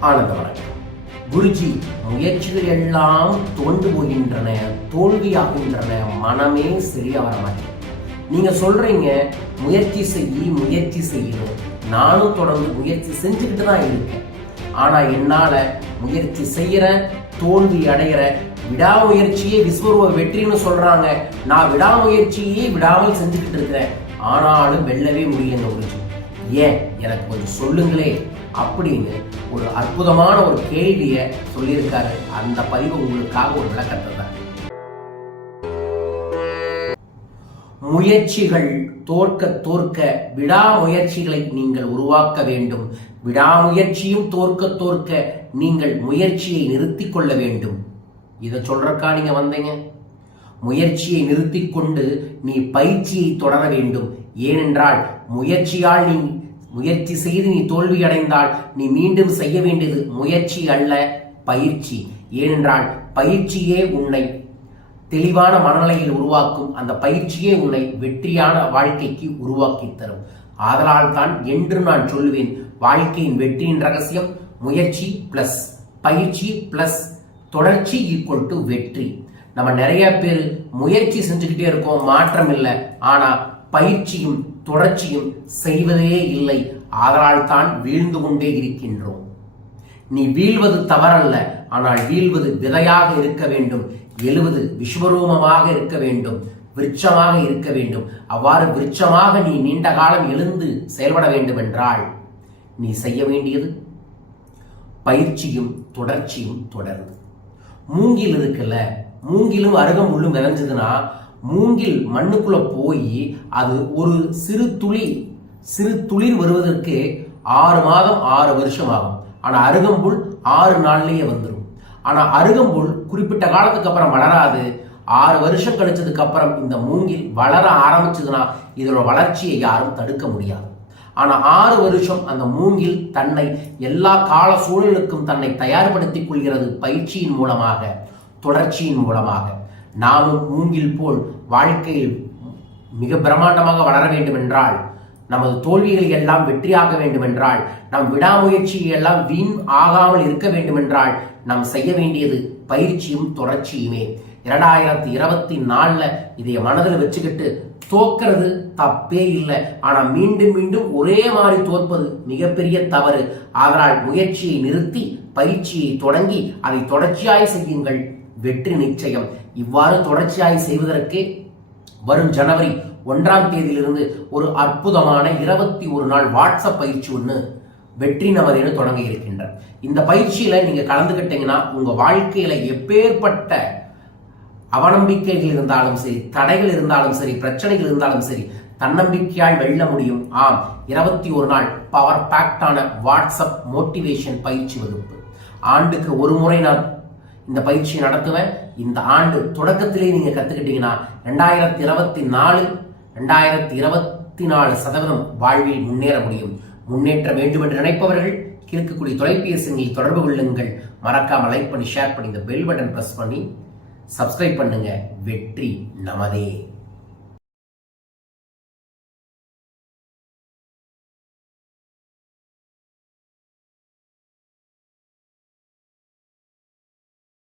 ஆனந்த குருஜி முயற்சிகள் எல்லாம் தோண்டு போகின்றன தோல்வியாகின்றன மனமே சரியா வர மாட்டேன் நீங்க சொல்றீங்க முயற்சி செய்யி முயற்சி செய்யணும். நானும் தொடர்ந்து முயற்சி செஞ்சுக்கிட்டு தான் இருக்கேன். ஆனா என்னால முயற்சி செய்யற தோல்வி அடையிற விடாமுயற்சியே விஸ்வரூப வெற்றின்னு சொல்றாங்க. நான் விடாமுயற்சியே விடாமல் செஞ்சுக்கிட்டு இருக்கிறேன். ஆனாலும் வெல்லவே முடியல குருஜி. ஏன் எனக்கு கொஞ்சம் சொல்லுங்களே அப்படின்னு ஒரு அற்புதமான ஒரு கேள்வியை சொல்லியிருக்காரு. அந்த பதிவு உங்களுக்காக ஒரு விளக்கத்தை தான் முயற்சிகள் தோற்க தோற்க விடாமுயற்சிகளை நீங்கள் உருவாக்க வேண்டும். விடாமுயற்சியும் தோற்க தோற்க நீங்கள் முயற்சியை நிறுத்தி கொள்ள வேண்டும். இதை சொல்றக்கா நீங்க வந்தீங்க? முயற்சியை நிறுத்தி கொண்டு நீ பயிற்சியை தொடர வேண்டும். ஏனென்றால் முயற்சியால் நீ முயற்சி செய்து நீ தோல்வி அடைந்தால் நீ மீண்டும் செய்ய வேண்டியது முயற்சி அல்ல பயிற்சி. ஏனென்றால் பயிற்சியே உன்னை தெளிவான மனநிலையில் உருவாக்கும். அந்த பயிற்சியே உன்னை வெற்றியான வாழ்க்கைக்கு உருவாக்கி தரும். ஆதலால் தான் என்று நான் சொல்லுவேன் வாழ்க்கையின் வெற்றியின் ரகசியம் முயற்சி பிளஸ் பயிற்சி பிளஸ் தொடர்ச்சி ஈக்குவல் டு வெற்றி. நம்ம நிறைய பேர் முயற்சி செஞ்சுக்கிட்டே இருக்கோம் மாற்றம் இல்லை ஆனால் பயிற்சியும் தொடர்ச்சியும் செய்வதே இல்லை. ஆதலால் தான் வீழ்ந்து கொண்டே இருக்கின்றோம். நீ வீழ்வது தவறல்ல ஆனால் வீழ்வது விதையாக இருக்க வேண்டும். எழுவது விஸ்வரூபமாக இருக்க வேண்டும். விருட்சமாக இருக்க வேண்டும். அவ்வாறு விருட்சமாக நீ நீண்ட காலம் எழுந்து செயல்பட வேண்டும் என்றால் நீ செய்ய வேண்டியது? பயிற்சியும் தொடர்ச்சியும் தொடருது மூங்கில் இருக்குல்ல மூங்கிலும் அருகம் உள்ளும் விளைஞ்சதுன்னா மூங்கில் மண்ணுக்குள்ள போய் அது ஒரு சிறு துளி சிறு துளிர் வருவதற்கு ஆறு மாதம் ஆறு வருஷம் ஆகும் ஆனா அருகம்புல் ஆறு நாள்லயே வந்துடும் ஆனா அருகம்புல் குறிப்பிட்ட காலத்துக்கு அப்புறம் வளராது. ஆறு வருஷம் கழிச்சதுக்கு அப்புறம் இந்த மூங்கில் வளர ஆரம்பிச்சதுன்னா இதோட வளர்ச்சியை யாரும் தடுக்க முடியாது. ஆனா ஆறு வருஷம் அந்த மூங்கில் தன்னை எல்லா கால சூழலுக்கும் தன்னை தயார்படுத்திக் கொள்கிறது பயிற்சியின் மூலமாக தொடர்ச்சியின் மூலமாக. நாமும் மூங்கில் போல் வாழ்க்கையில் மிக பிரம்மாண்டமாக வளர வேண்டுமென்றால் நமது தோல்விகளை எல்லாம் வெற்றியாக வேண்டுமென்றால் நம் விடாமுயற்சியை எல்லாம் வீண் ஆகாமல் இருக்க வேண்டுமென்றால் நாம் செய்ய வேண்டியது பயிற்சியும் தொடர்ச்சியுமே. இரண்டாயிரத்தி இருபத்தி நாலில் இதைய மனதில் வச்சுக்கிட்டு தோக்கிறது தப்பே இல்லை. ஆனால் மீண்டும் மீண்டும் ஒரே மாதிரி தோற்பது மிகப்பெரிய தவறு. அதனால் முயற்சியை நிறுத்தி பயிற்சியை தொடங்கி அதை தொடர்ச்சியாய் செய்யுங்கள். வெற்றி நிச்சயம். இவ்வாறு தொடர்ச்சியாய் செய்வதற்கு வரும் ஜனவரி ஒன்றாம் தேதியிலிருந்து ஒரு அற்புதமான இருபத்தி ஒரு நாள் வாட்ஸ்அப் பயிற்சி ஒன்று வெற்றி நமதேன்னு தொடங்க இருக்கின்ற. இந்த பயிற்சியில நீங்க கலந்துக்கிட்டீங்கன்னா உங்க வாழ்க்கையில எப்பேற்பட்ட அவநம்பிக்கைகள் இருந்தாலும் சரி தடைகள் இருந்தாலும் சரி பிரச்சனைகள் இருந்தாலும் சரி தன்னம்பிக்கையால் வெல்ல முடியும். ஆம் இருபத்தி ஒரு நாள் பவர் பேக்டான வாட்ஸ்அப் மோட்டிவேஷன் பயிற்சி வகுப்பு. ஆண்டுக்கு ஒரு முறை நான் இந்த பயிற்சியை நடத்துவேன். இந்த ஆண்டு தொடக்கத்திலே நீங்க கத்துக்கிட்டீங்கன்னா ரெண்டாயிரத்தி இருபத்தி நாலு ரெண்டாயிரத்தி இருபத்தி நாலு சதவீதம் வாழ்வில் முன்னேற முடியும். முன்னேற்ற வேண்டும் என்று நினைப்பவர்கள் இருக்கக்கூடிய தொலைபேசியில் தொடர்பு கொள்ளுங்கள். மறக்காம லைக் பண்ணி ஷேர் பண்ணி இந்த பெல் பட்டன் பிரஸ் பண்ணி சப்ஸ்கிரைப் பண்ணுங்க. வெற்றி நமதே.